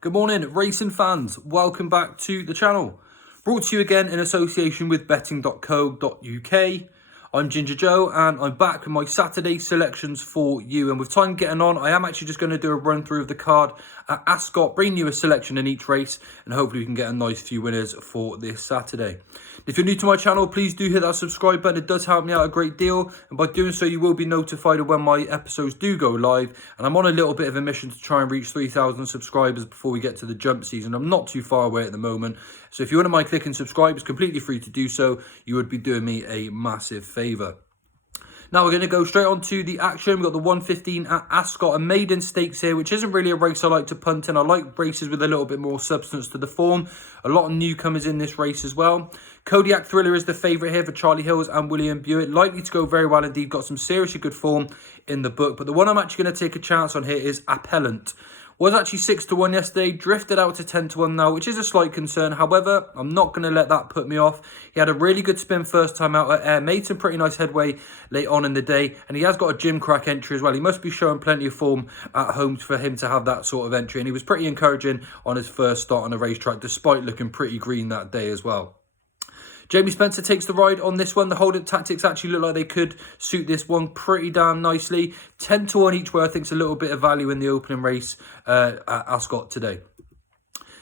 Good morning, racing fans. Welcome back to the channel. Brought to you again in association with betting.co.uk. I'm Ginger Joe and I'm back with my Saturday selections for you. And with time getting on, I am actually just going to do a run through of the card at Ascot, bring you a selection in each race, and hopefully we can get a nice few winners for this Saturday. If you're new to my channel, please do hit that subscribe button. It does help me out a great deal. And by doing so, you will be notified of when my episodes do go live. And I'm on a little bit of a mission to try and reach 3,000 subscribers before we get to the jump season. I'm not too far away at the moment. So if you wouldn't mind clicking subscribe, it's completely free to do so. You would be doing me a massive favour. Now we're going to go straight on to the action. We've got the 115 at Ascot, a maiden stakes here, which isn't really a race I like to punt in. I like races with a little bit more substance to the form. A lot of newcomers in this race as well. Kodiak Thriller is the favourite here for Charlie Hills and William Buick. Likely to go very well indeed. Got some seriously good form in the book. But the one I'm actually going to take a chance on here is Appellant. Was actually 6-1 yesterday, drifted out to 10-1 now, which is a slight concern. However, I'm not going to let that put me off. He had a really good spin first time out at Ayr, made some pretty nice headway late on in the day, and he has got a gym crack entry as well. He must be showing plenty of form at home for him to have that sort of entry, and he was pretty encouraging on his first start on the racetrack, despite looking pretty green that day as well. Jamie Spencer takes the ride on this one. The hold-up tactics actually look like they could suit this one pretty damn nicely. 10-1 each way, I think, is a little bit of value in the opening race at Ascot today.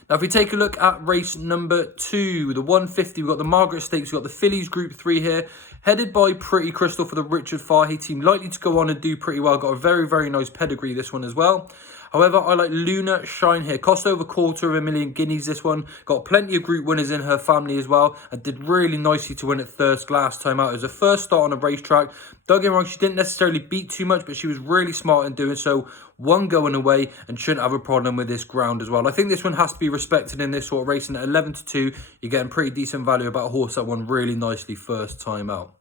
Now, if we take a look at race number 2, the 150, we've got the Margaret Stakes, we've got the Fillies Group 3 here, headed by Pretty Crystal for the Richard Fahey team. Likely to go on and do pretty well. Got a very, very nice pedigree, this one as well. However, I like Luna Shine here. Cost over $250,000 guineas, this one. Got plenty of group winners in her family as well. And did really nicely to win at Thirsk last time out. It was her first start on a racetrack. Don't get me wrong, she didn't necessarily beat too much, but she was really smart in doing so. One going away and shouldn't have a problem with this ground as well. I think this one has to be respected in this sort of racing. At 11-2, you're getting pretty decent value about a horse that won really nicely first time out.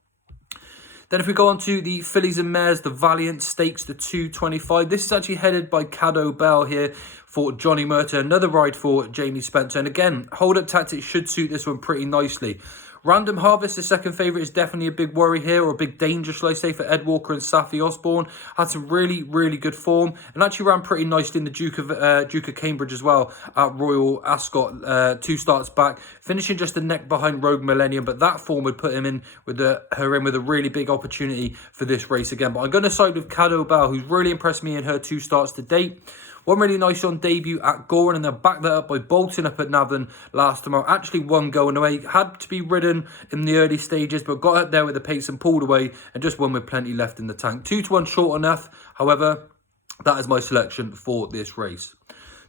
Then if we go on to the Fillies and Mares, the Valiant Stakes, the 225. This is actually headed by Caddo Bell here for Johnny Murter. Another ride for Jamie Spencer. And again, hold-up tactics should suit this one pretty nicely. Random Harvest, the second favourite, is definitely a big worry here, or a big danger, shall I say, for Ed Walker and Safi Osborne. Had some really, really good form, and actually ran pretty nicely in the Duke of Cambridge as well at Royal Ascot, 2 starts back, finishing just a neck behind Rogue Millennium, but that form would put him in with her in with a really big opportunity for this race again. But I'm going to side with Caddo Bell, who's really impressed me in her 2 starts to date. One really nice on debut at Goring, and they'll back that up by bolting up at Navan last time out. Actually one going away. Had to be ridden in the early stages, but got up there with the pace and pulled away, and just won with plenty left in the tank. 2-1 short enough. However, that is my selection for this race.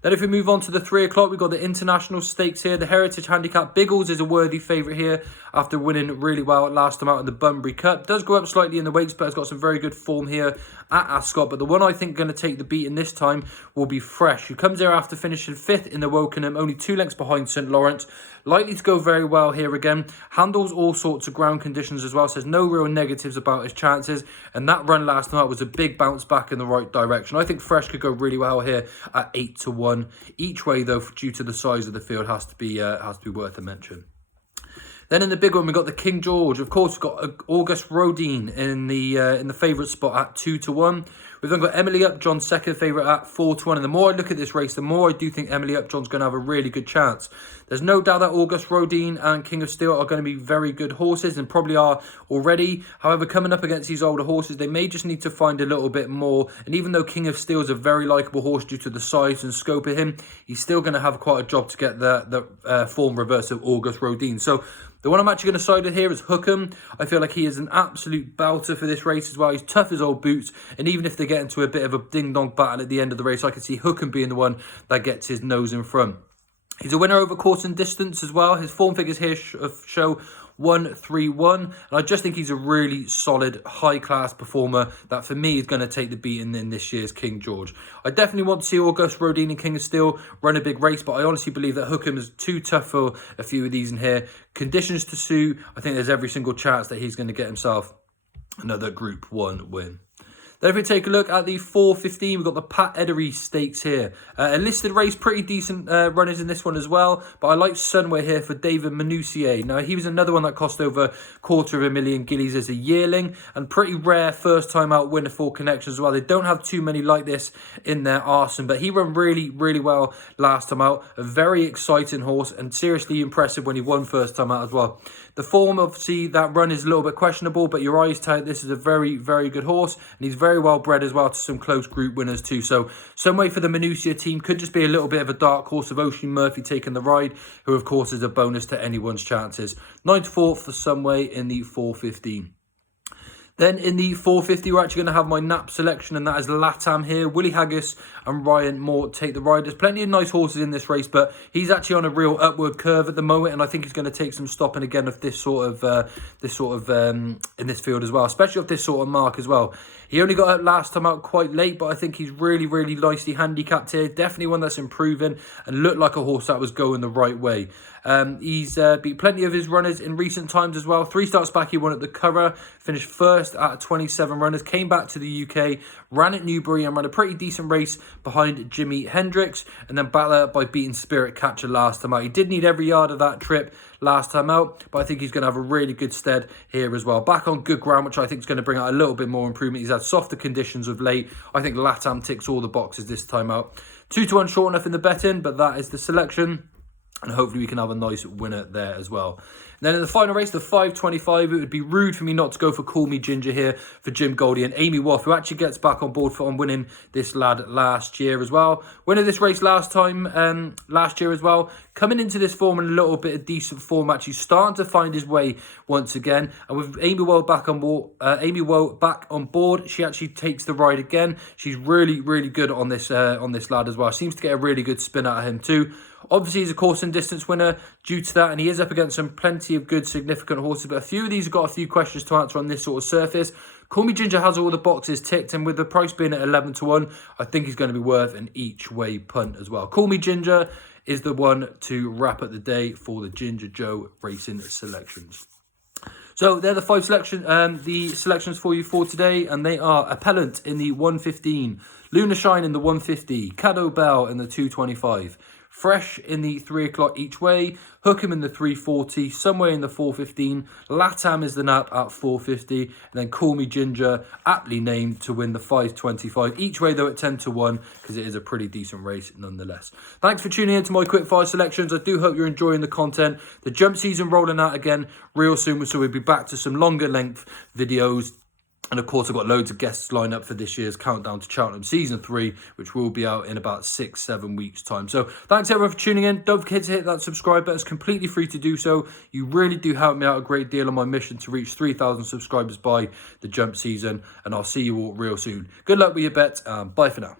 Then if we move on to the 3 o'clock, we've got the International Stakes here. The Heritage Handicap. Biggles is a worthy favourite here after winning really well last time out in the Bunbury Cup. Does go up slightly in the weights, but has got some very good form here at Ascot. But the one I think going to take the beating this time will be Fresh, who comes here after finishing 5th in the Wokingham, only 2 lengths behind St Lawrence. Likely to go very well here again. Handles all sorts of ground conditions as well, so there's no real negatives about his chances. And that run last night was a big bounce back in the right direction. I think Fresh could go really well here at 8-1. Each way, though, due to the size of the field, has to be worth a mention. Then in the big one, we've got the King George. Of course, we've got August Rodin in the favourite spot at 2-1. We've then got Emily Upjohn, second favourite at 4-1. And the more I look at this race, the more I do think Emily Upjohn's going to have a really good chance. There's no doubt that August Rodin and King of Steel are going to be very good horses, and probably are already. However, coming up against these older horses, they may just need to find a little bit more. And even though King of Steel is a very likeable horse due to the size and scope of him, he's still going to have quite a job to get the form reverse of August Rodin. So the one I'm actually going to side with here is Hookham. I feel like he is an absolute belter for this race as well. He's tough as old boots, and even if they get into a bit of a ding-dong battle at the end of the race, I can see Hookham being the one that gets his nose in front. He's a winner over course and distance as well. His form figures here show 1-3-1, and I just think he's a really solid, high-class performer that, for me, is going to take the beating in this year's King George. I definitely want to see August Rodin and King of Steel run a big race, but I honestly believe that Hookham is too tough for a few of these in here. Conditions to suit, I think there's every single chance that he's going to get himself another Group 1 win. Then if we take a look at the 4:15, we've got the Pat Edery Stakes here. A listed race, pretty decent runners in this one as well. But I like Sunway here for David Minucier. Now, he was another one that cost over £250,000 guineas as a yearling. And pretty rare first time out winner for Connections as well. They don't have too many like this in their arsenal. But he ran really, really well last time out. A very exciting horse and seriously impressive when he won first time out as well. The form, obviously, that run is a little bit questionable, but your eyes tell you this is a very, very good horse, and he's very well bred as well to some close group winners too. So, some way for the Minucia team could just be a little bit of a dark horse of Ocean Murphy taking the ride, who, of course, is a bonus to anyone's chances. 9-4 for Sunway in the 4:15. Then in the 4:50, we're actually going to have my nap selection, and that is Latam here. Willie Haggis and Ryan Moore take the ride. There's plenty of nice horses in this race, but he's actually on a real upward curve at the moment, and I think he's going to take some stopping again of this sort of in this field as well, especially of this sort of mark as well. He only got up last time out quite late, but I think he's really, really nicely handicapped here. Definitely one that's improving and looked like a horse that was going the right way. He's beat plenty of his runners in recent times as well. 3 starts back, he won at the Curragh, finished first at 27 runners, came back to the UK, ran at Newbury and ran a pretty decent race behind Jimi Hendrix, and then battler by beating Spirit Catcher last time out. He did need every yard of that trip last time out, but I think he's going to have a really good stead here as well. Back on good ground, which I think is going to bring out a little bit more improvement. He's had softer conditions of late. I think Latam ticks all the boxes this time out. 2-1 short enough in the betting, but that is the selection. And hopefully we can have a nice winner there as well. And then in the final race, the 5:25, it would be rude for me not to go for Call Me Ginger here for Jim Goldie and Amy Woff, who actually gets back on board on winning this lad last year as well. Winner this race last year as well. Coming into this form in a little bit of decent form, actually starting to find his way once again. And with Amy Woff back on board, she actually takes the ride again. She's really, really good on this lad as well. Seems to get a really good spin out of him too. Obviously, he's a course and distance winner due to that, and he is up against some plenty of good, significant horses, but a few of these have got a few questions to answer on this sort of surface. Call Me Ginger has all the boxes ticked, and with the price being at 11-1, I think he's going to be worth an each-way punt as well. Call Me Ginger is the one to wrap up the day for the Ginger Joe Racing selections. So they're the the selections for you for today, and they are Appellant in the 1:15, Luna Shine in the 1:50, Caddo Bell in the 2:25, Fresh in the 3 o'clock each way, Hookham in the 3:40, Somewhere in the 4:15, Latam is the nap at 4:50, and then Call Me Ginger, aptly named to win the 5:25 each way, though at 10-1, because it is a pretty decent race nonetheless. Thanks for tuning in to my Quickfire selections. I do hope you're enjoying the content. The jump season rolling out again real soon, so we'll be back to some longer length videos. And of course, I've got loads of guests lined up for this year's Countdown to Cheltenham Season 3, which will be out in about 6-7 weeks' time. So thanks everyone for tuning in. Don't forget to hit that subscribe button. It's completely free to do so. You really do help me out a great deal on my mission to reach 3,000 subscribers by the jump season. And I'll see you all real soon. Good luck with your bets, and bye for now.